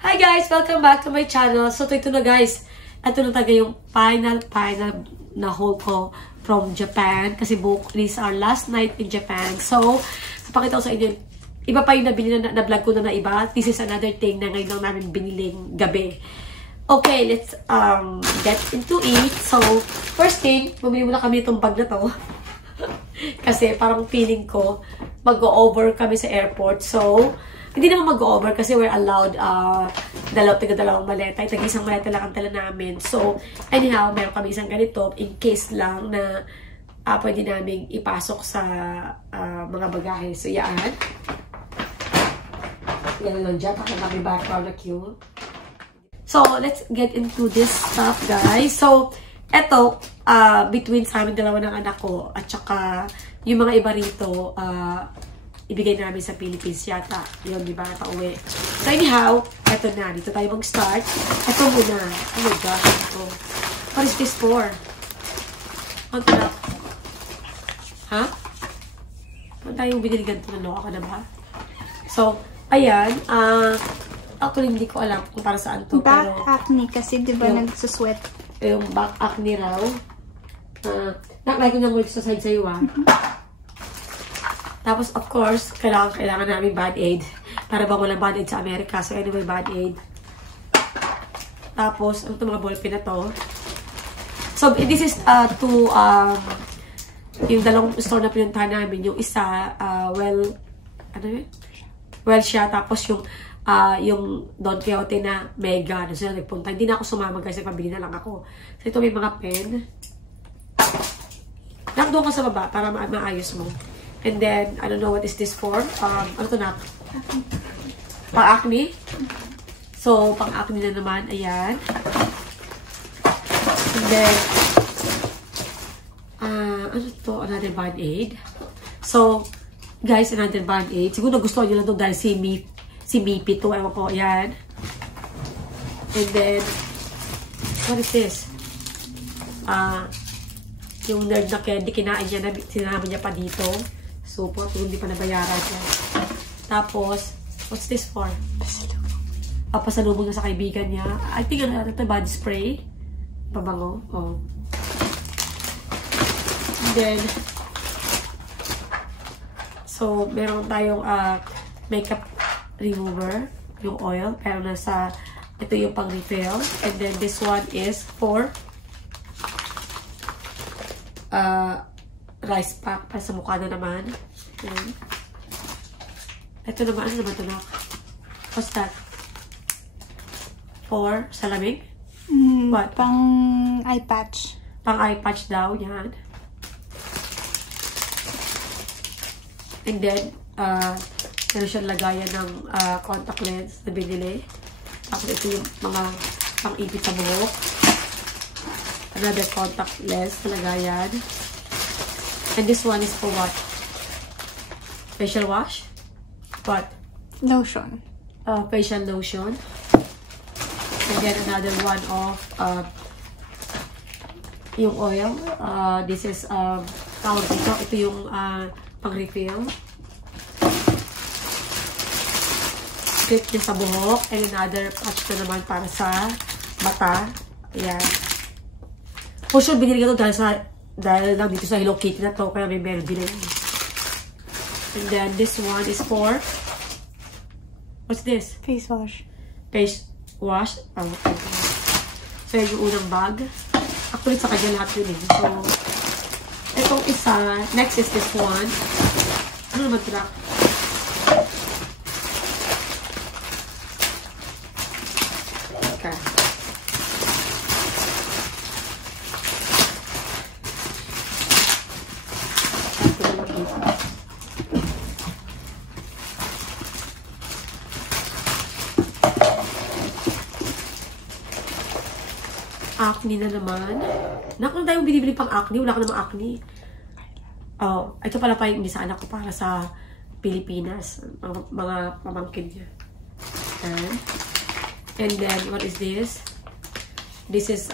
Hi guys! Welcome back to my channel. So ito na guys. Ito na talaga yung final na haul ko from Japan. Kasi this our last night in Japan. So, papakita ko sa inyo. Iba pa yung nabili na vlog ko na iba. This is another thing na ngayon lang namin biniling gabi. Okay, let's get into it. So, first thing, bumili muna kami itong bag na to. Kasi parang feeling ko mag-go-over kami sa airport. So, hindi naman mag-over kasi we're allowed dalawang maleta. Tag-isang maleta lang ang tala namin. So, anyhow, meron kami isang ganito in case lang na pwede namin ipasok sa mga bagahe. So, yan. Yan lang dyan. Pakita kami barbecue. So, let's get into this stuff, guys. So, eto, between sa amin dalawa ng anak ko at saka yung mga iba rito, ibigay namin sa Philippines yata. Yun, di ba? Pauwi. So, anyhow, eto na. Dito tayo mag-start. Eto muna. Oh my gosh. Ito. What is this for? Ano na? Ha? Ano tayong binili ganito? Naloka ka na ba? So, ayan. Actually, hindi ko alam kung para saan to. Back acne kasi, di ba, nagsusweat? Yung back acne raw. Nakalagay ko ng exercise sa'yo, Tapos, of course, kailangan namin Band-Aid. Para bang walang Band-Aid sa Amerika. So, anyway, Band-Aid. Tapos, ano itong mga ballpen na to? So, this is yung dalawang store na pinuntahan namin. Yung isa, ano yun? Well siya. Tapos, yung Don Quixote na mega. Na sila nagpunta. Hindi na ako sumama guys. Nagpabili na lang ako. So, ito may mga pen. Nakdoon ka sa baba para maayos mo. And then, I don't know what is this for. Ano to na? Pang-acne. So, pang-acne na naman. Ayan. And then, ano to? Another Band-Aid. So, guys, another Band-Aid. Siguro nagustuhan nyo lang ito dahil si Mipi to. Ewan ko. Ayan. And then, what is this? Yung nerd na candy, kinain niya, sinama niya pa dito. Support, hindi pa nabayaran siya. Tapos, what's this for? Pasalubong niya sa kaibigan niya. I think ito body spray. Pabango. Oh. And then, so, meron tayong makeup remover, yung oil. Pero ito yung pang refill. And then, this one is for rice pack para sa mukha na naman. Ayan. Ito naman, ano naman ito na? What's that? For salamig? What? Pang eye patch. Pang eye patch daw, yan. And then, meron siyang lagayan ng contact lens na binili. Tapos ito yung mga pang-ipit sa buhok. Another contact lens na lagayan. And this one is for what? Facial wash? What? Lotion. Facial lotion. And then another one of yung oil. This is tawag dito. Ito yung pang-refill. Clip niya sa buhok. And another patch na naman para sa mata. Ayan. For sure, binili ko ito dahil lang dito sa Hello Kitty na to, kaya may meron din. And then, this one is for, what's this? Face wash. Face wash. Okay. So, yung unang bag. Actually, sa kanya lahat yun eh. So, itong isa, next is this one. Ano naman ito na? Okay. Acne na naman. Nakon tayong binibili pang acne. Wala ka namang acne. Oh, ito pala pa yung isa anak ko para sa Pilipinas. Mga pamangkin niya. And then, what is this? This is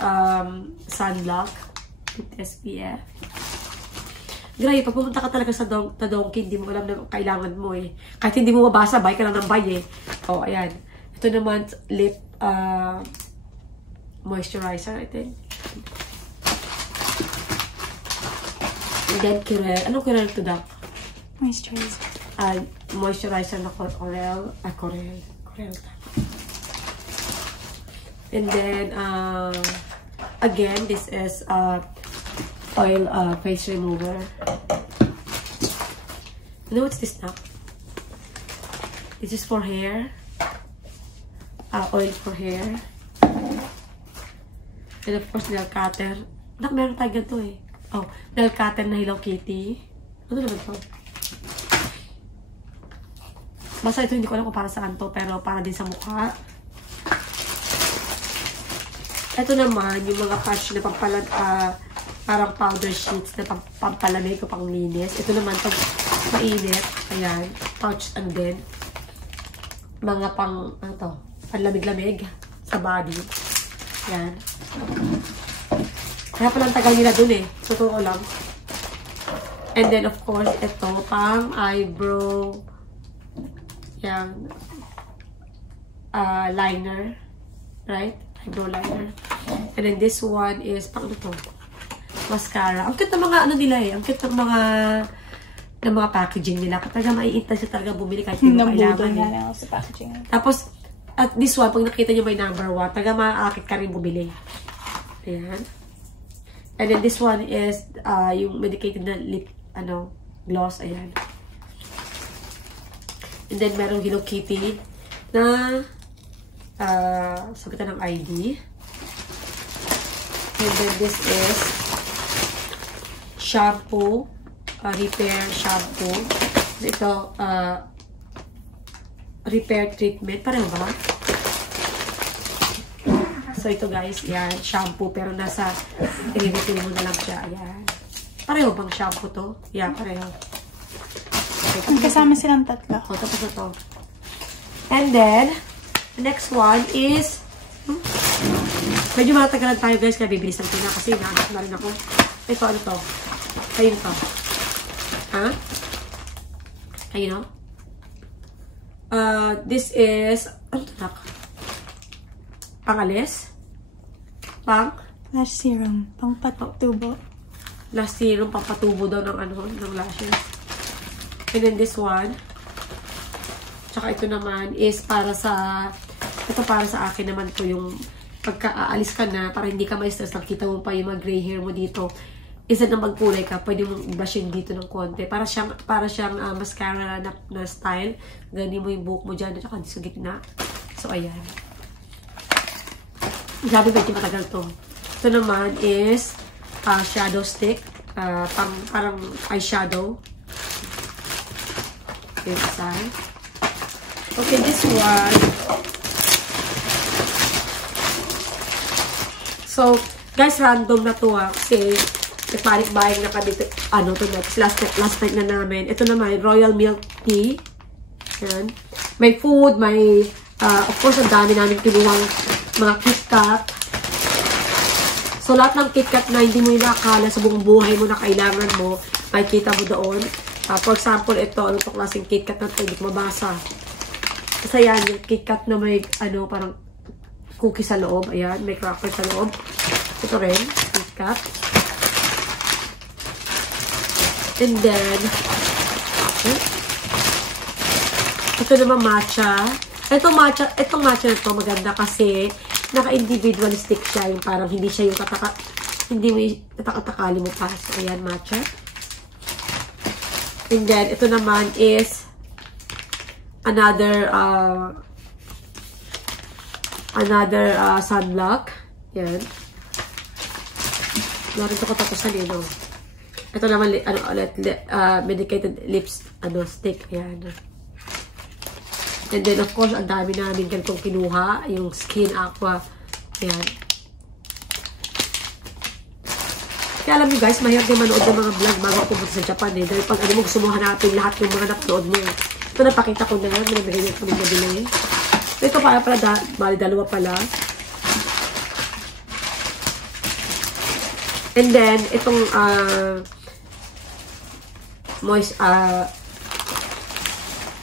sunblock with SPF. Grabe, pag pumunta ka talaga sa Donki, hindi mo alam na kailangan mo eh. Kahit hindi mo mabasa, buy ka lang ng buy eh. Oh, ayan. Ito naman, lip moisturizer, I think. And then, Curel. Anong Curel to, Doc? Moisturizer. Moisturizer na Corel. Corel. And then, again, this is oil face remover. You know what's this now? This is for hair. Oil for hair. And of course, nail cutter. Meron tayo ganito eh. Oh, nail cutter na Hello Kitty. Ano naman to? Basta ito, hindi ko alam kung para saan to, pero para din sa mukha. Ito naman, yung mga patch na parang powder sheets na pampalamig o panglinis. Ito naman, pag mainit, ayan, pouch ano din. Mga panlamig-lamig sa body. Ayan. Kaya palang tagal nila dun eh. Totoo lang. And then, of course, ito, pang eyebrow liner. Right? Eyebrow liner. And then, this one is, pang ano to? Mascara. Ang cute ng mga ano nila eh. Ang cute ng mga packaging nila. Kapag maiintas siya talaga bumili kahit hindi mo kailangan eh. Sa packaging. Tapos, at this one, pag nakita nyo may number 1, talaga maaakit ka rin bumili. Ayan. And then this one is yung medicated na lip, gloss. Ayan. And then, merong Hello Kitty na sagutan ng ID. And then, this is shampoo. Repair shampoo. Ito, repair treatment. Pareho ba? So, ito guys, yan. Shampoo. Pero nasa, i-refill mo na lang siya. Ayan. Pareho bang shampoo to? Yeah, pareho. Okay, kasama silang tatlo. O, tapos na to. And then, the next one is, medyo matagalan tayo guys, kaya bibilis lang ito na kasi naanap na rin ako. Ito, ano to? Ayun to. Ha? Ayun o. This is, ano to nak? Pangalis? Lash serum. Pang patubo. Lash serum, pampatubo daw ng lashes. And then this one. Tsaka ito naman is para sa akin naman po yung pagka-aalis ka na, para hindi ka ma-stress, nakita mo pa yung mga gray hair mo dito. Isa na magkulay ka, pwede mong blushin dito ng konti. Para siyang mascara na style. Ganin mo yung buhok mo dyan, at saka sa gitna. So, ayan. Sabi medyo matagal to. Ito naman is shadow stick. Parang eyeshadow. Okay, this one. So, guys, random na to kasi nagpanik buying na kami last night na namin. Ito naman, Royal Milk Tea. Yan. May food, may, of course, ang dami namin kinuwang mga KitKat. So, lahat ng KitKat na hindi mo inakala sa buong buhay mo na kailangan mo, makikita mo doon. For example, ito, ano itong klaseng KitKat na ito, hindi ko mabasa. Kasi yan, yung KitKat na may, parang cookie sa loob. Ayan, may cracker sa loob. Ito rin, KitKat. And then, ito naman matcha. Itong matcha na ito maganda kasi naka-individualistic siya. Yung parang hindi siya yung hindi mo tatakatakali mo pa. So, ayan, matcha. And then, ito naman is another sunblock. Yan. Wala rin ito katapusan no? Ito naman, medicated lips, stick. Yan. And then, of course, ang dami namin ganitong kinuha. Yung Skin Aqua. Yan. Kaya alam nyo guys, mahirap din manood ng mga vlog bago pumunta sa Japan eh. Dahil pag gusto mo hanapin lahat yung mga napanood mo eh. Ito napakita ko na yan. Minabigay niya kami nabili. Ito pala bali dalawa pala. And then, itong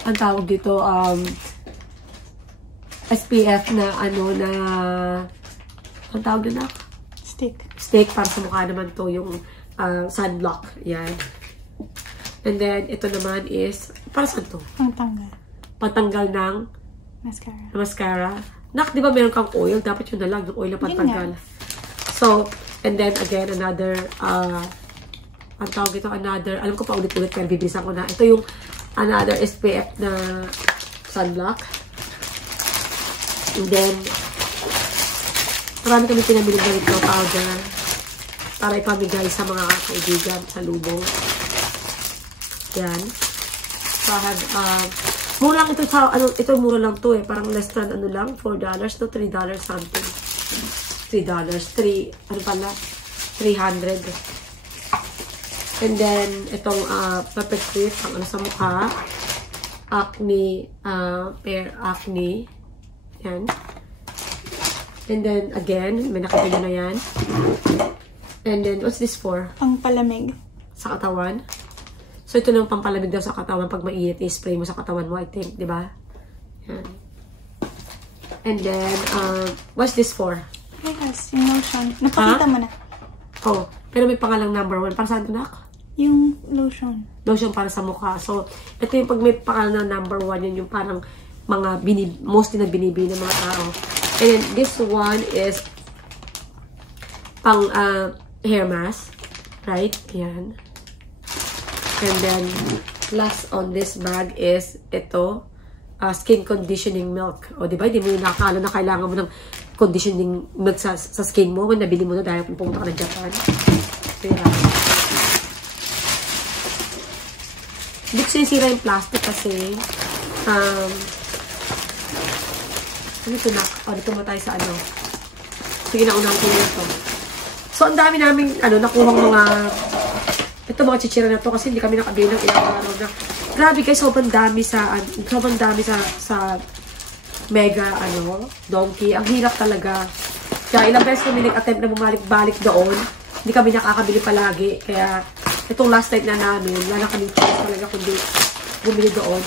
ang tawag dito, SPF na ang tawag na? Stick para sa mukha naman to yung sunblock. Yan. And then, ito naman is, para saan to? Pantanggal ng mascara. Nak, di ba meron kang oil? Dapat yun na lang, yung oil na pantanggal. So, and then again, another, ang tawag ito, alam ko pa ulit-ulit, pero bibilisan ko na. Ito yung another SPF na sunblock. And then, marami kami pinamili ganito powder para ipamigay sa mga kaibigan sa lubong. Yan. So, I have, mura lang ito, ito mura lang to eh. Parang less than, $4 to $3 something. $300. And then, itong perfect fit, ang sa mukha. Acne, Acne. Yan. And then, again, may nakita nyo na yan. And then, what's this for? Pangpalamig. Sa katawan. So, ito lang pampalamig daw sa katawan. Pag mainit, i-spray mo sa katawan mo, I think. Diba? Yan. And then, what's this for? Yes, yung lotion. Napakita mo na. Oh, pero may pangalang number 1. Para saan ito, Nak? Yung lotion. Lotion para sa mukha. So, ito yung pag may pangalang number 1, yun yung parang mga mostly na binibili ng mga tao. And then, this one is pang hair mask. Right? Yan. And then, last on this bag is ito, skin conditioning milk. O, diba? Hindi mo yung nakakala na kailangan mo ng conditioning milk sa skin mo when nabili mo na dahil pumunta ka ng Japan. So, yan. Hindi ko sinisira yung plastic kasi ano ito na? O, dito mo tayo sa ano. Sige na, unahan ko ito. So, ang dami namin nakuhang mga chichira na to kasi hindi kami nakabilang ilang araw na. Grabe guys, sobrang dami sa Mega, Donkey. Ang hirap talaga. Kaya ilang beses kami nag-attempt na bumalik-balik doon. Hindi kami nakakabili palagi. Kaya, itong last night na namin, wala kami choice talaga kundi bumili doon.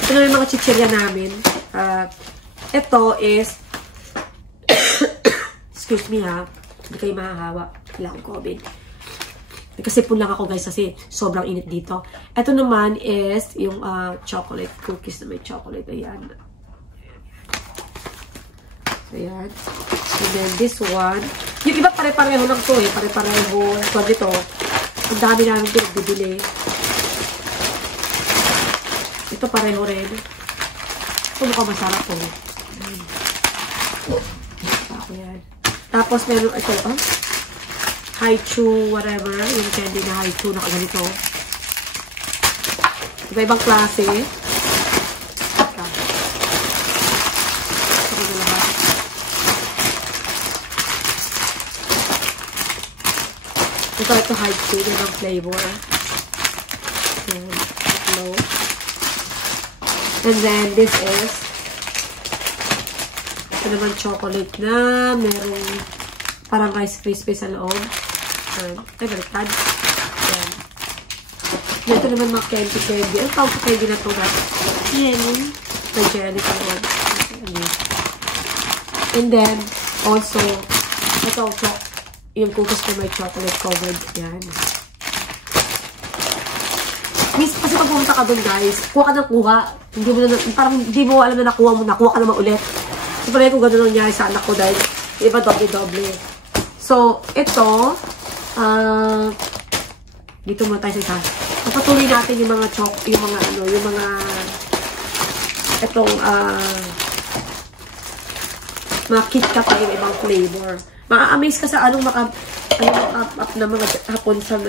Ito na yung mga chichirya namin. Ito is, excuse me ha, hindi kayo mahahawa. Wala akong COVID. Nakasipon lang ako guys kasi sobrang init dito. Ito naman is yung chocolate cookies na may chocolate. Ayan. So, ayan. And then this one. Yung iba pare-pareho lang to eh. Pare-pareho. So, dito. Ang dami namin pinagbibili. Ito pareho rin. Ito mukhang masarap po. Ayan. Tapos meron ito. Haichu, whatever. Yung candy na Haichu na kaganito. Iba-ibang klase. Ito Haichu. Ibang flavor. And then, this is ito naman chocolate na merong parang rice crispy sa loob. Ay, baliktad. Ayan. Ito naman mga candy. Ano tawag sa candy na ito? Jelly. May jelly sa loob. And then, also, ito yung cookies na may chocolate covered. Ayan. Kasi pag pumunta ka doon, guys, kuha ka ng kuha. Parang hindi mo alam na nakuha mo na. Kuha ka naman ulit. So, parang kung gano'n nangyari sa anak ko dahil iba doble-doble. So, ito, dito muna tayo sa isa. Papatuloy natin yung mga itong, mga KitKat na yung ibang flavor. Ma-amaze ka sa up na mga hapon sa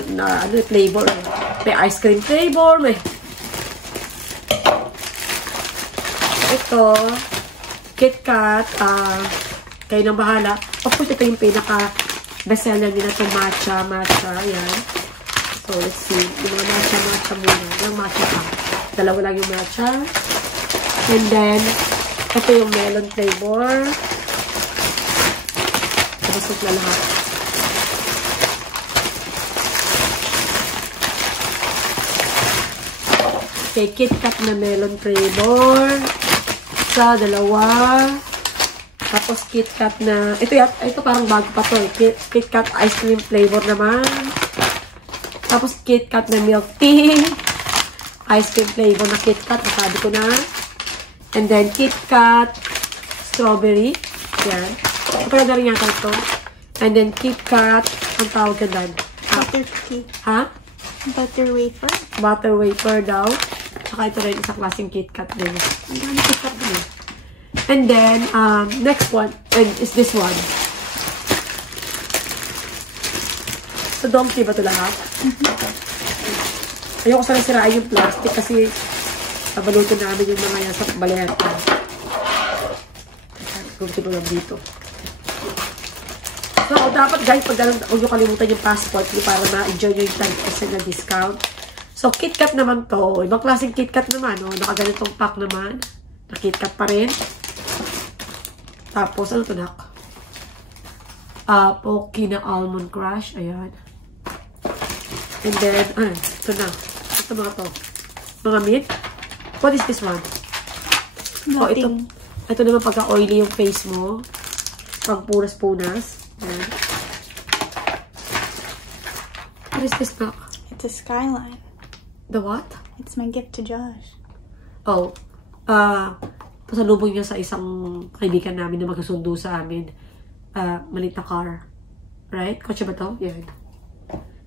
flavor. May ice cream flavor, may ito, KitKat, kayo nang bahala. Of course, ito yung pinaka bestseller nila itong matcha. Ayan. So, let's see. Yung mga matcha muna. Yung matcha pa. Dalawa lang yung matcha. And then, ito yung melon flavor. Tapos na lahat. Okay, KitKat na melon flavor. Isa, dalawa. Tapos KitKat na, ito parang bago pa to eh. KitKat ice cream flavor naman. Tapos KitKat na milk tea. Ice cream flavor na KitKat, nasabi ko na. And then KitKat strawberry. Yan. Kapag na rin yata ito. And then KitKat, ang tawag ka dan? Butter tea. Ha? Butter wafer. Butter wafer daw. Saka ito rin, isang klaseng KitKat din. Ang dami KitKat din eh. And then, next one is this one. So, dumpty ba ito lahat? Ayoko sana sirain yung plastic kasi nabalutin namin yung mga yan sa balerta. Dumpty ba lang dito? So, dapat guys, pag ganun, huwag nyo kalimutan yung passport nyo para ma-enjoy nyo yung 10% na discount. So, KitKat naman to. Ibang klaseng KitKat naman, oh. Nakaganitong pack naman. Na KitKat pa rin. Tapos, ano to, nak? Pocky na almond crush. Ayan. And then, ito na. Ito mga to. Mga mint. What is this one? Nothing. Ito naman pagka-oily yung face mo. Pang punas-punas. Ayan. What is this, nak? It's a skyline. The what? It's my gift to Josh. Oh. Pasalubong niya sa isang kaibigan namin na magkasundo sa amin. Malit na car. Right? Kotse ba to? Yan.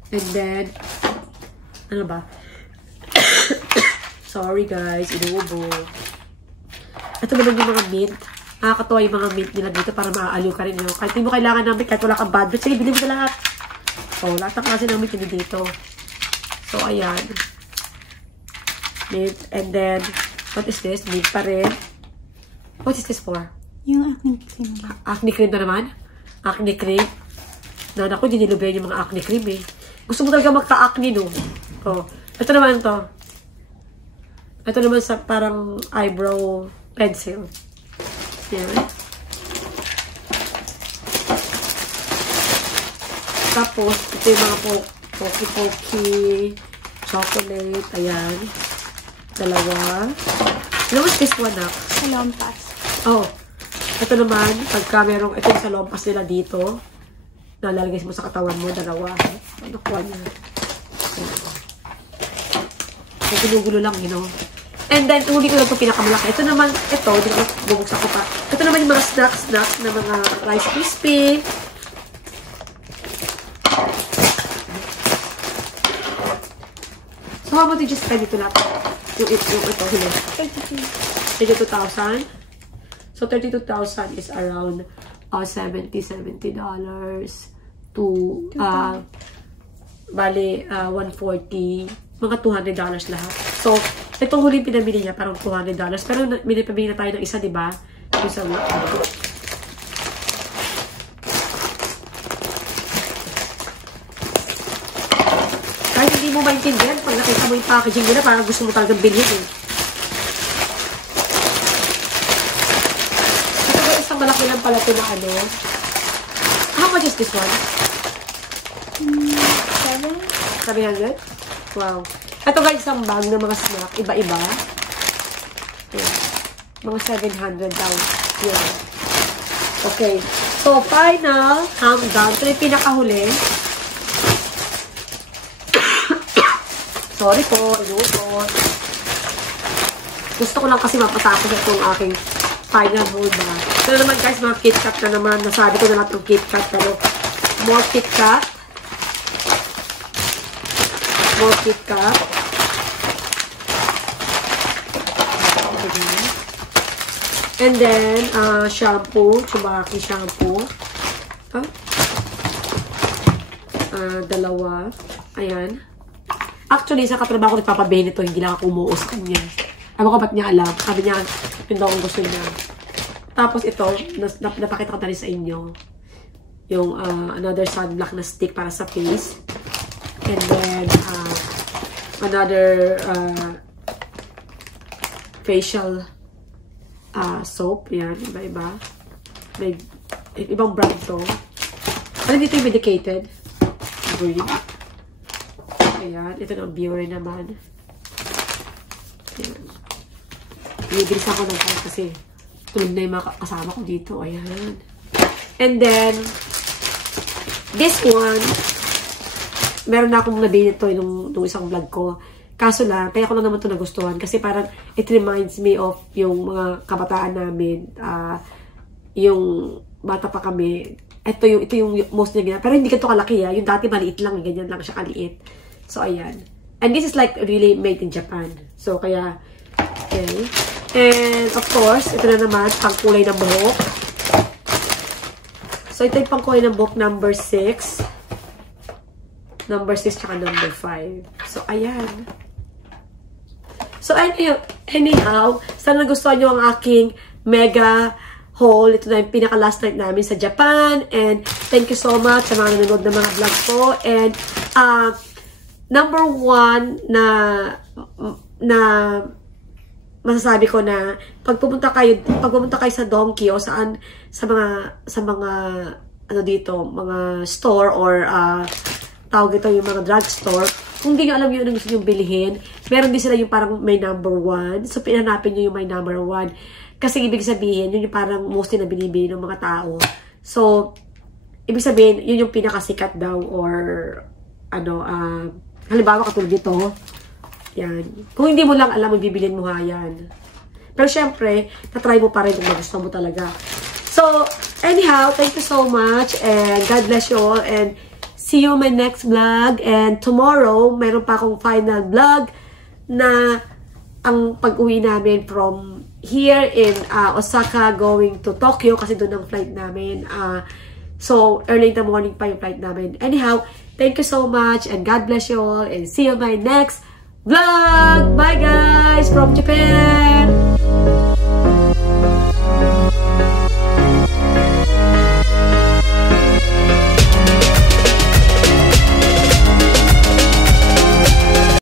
And then, ano ba? Sorry guys, inuubo. Ito naman yung mga mint. Nakakatawa yung mga mint nila dito para maaaliw ka rin. Kahit hindi mo kailangan namin, kahit wala kang budget, sige, bilhin mo na lahat. So, lahat ng klase ng mint hindi dito. So, ayan. Mint. And then, what is this? Mint pa rin. What is this for? Yung acne cream. Acne cream na naman? Acne cream? Na ako, dinilubayan yung mga acne cream eh. Gusto mo talaga magka-acne, no? Oh. Ito naman to. Ito naman sa parang eyebrow pencil. Yan. Tapos, ito yung mga poki-poki, chocolate, ayan. Dalawa. Ano was this one, nak? Salompas. Oh. Ito naman, pagka merong, ito yung salompas nila dito. Nalalagay mo sa katawan mo, dalawa. Ano kuha niya? So, ginugulo lang, you know. And then, huli ko lang ito pinakamalaki. Ito naman, ito, di ba, bubuksan ko pa. Ito naman yung mga snacks na mga Rice Krispies. So, how much did you spend ito lahat? Yung ito, huli. 32,000. So, 32,000 is around $70 to, bali, 140, mga $200 lahat. So, itong huling pinamili niya, parang $200. Pero, pinamili na tayo ng isa, diba? Yung sa kahit hindi mo maintindihan, pag nakita mo yung packaging nila, parang gusto mo talagang bilhin eh. Isang malaki lang pala ito na ano. How much is this one? 700? Wow. Ito guys, isang bag ng mga snack. Iba-iba. Ayan. Mga 700 daw. Yan. Okay. So, final countdown. Ito yung pinakahuli. Sorry po. Inupot. Gusto ko lang kasi mapatapos itong aking final hold ba. So naman guys, mga KitKat na naman. Nasabi ko na lang itong KitKat. Pero more KitKat. More KitKat. And then, shampoo. Tsubaki shampoo. Dalawa. Ayan. Actually, sa katrabaho ko nagpapabihin ito. Hindi lang ako umuos sa kanya. Ewan ko ba't niya alam. Sabi niya, yun daw ang gusto niya. Tapos ito, napakita ko na rin sa inyo. Yung another sunblock na stick para sa face. And then, another facial soap. Yan, iba-iba. May ibang brand to. Ano dito yung medicated? Green. Ayan, ito ng Biore naman. Ayan. Ibibilisan ko ng kasi tulog na yung mga kasama ko dito. Ayan. And then, this one, meron na akong nabili ito nung isang vlog ko. Kaso lang, kaya ko lang naman ito nagustuhan. Kasi parang, it reminds me of yung mga kabataan namin. Yung bata pa kami. Ito yung most na ganyan. Pero hindi ganito kalaki. Yung dati maliit lang. Ganyan lang siya kaliit. So, ayan. And this is like really made in Japan. So, kaya, okay. And, of course, ito na naman, pangkulay ng buhok. So, ito yung pangkulay ng buhok number 6. Number 6 tsaka number 5. So, ayan. So, anyhow, sana nagustuhan nyo ang aking mega haul. Ito na yung pinaka-last night namin sa Japan. And, thank you so much sa mga nanonood ng mga vlog ko. And, number 1 na masasabi ko na pag pumunta kayo sa Donkey o sa mga ano dito, mga store or tawag ito yung mga drugstore, kung hindi nyo alam yung ano gusto nyo bilhin, meron din sila yung parang may number 1. So, pinanapin nyo yung may number 1. Kasi ibig sabihin, yun yung parang mostly na binibili ng mga tao. So, ibig sabihin, yun yung pinakasikat daw or ano, halimbawa katulad dito, yan. Kung hindi mo lang alam, bibilin mo nga yan. Pero syempre, natry mo pa rin kung magusto mo talaga. So, anyhow, thank you so much and God bless you all and see you in my next vlog. And tomorrow, meron pa akong final vlog na ang pag-uwi namin from here in Osaka going to Tokyo kasi doon ang flight namin. So, early in the morning pa yung flight namin. Anyhow, thank you so much and God bless you all and see you in my next vlog! Bye guys! From Japan!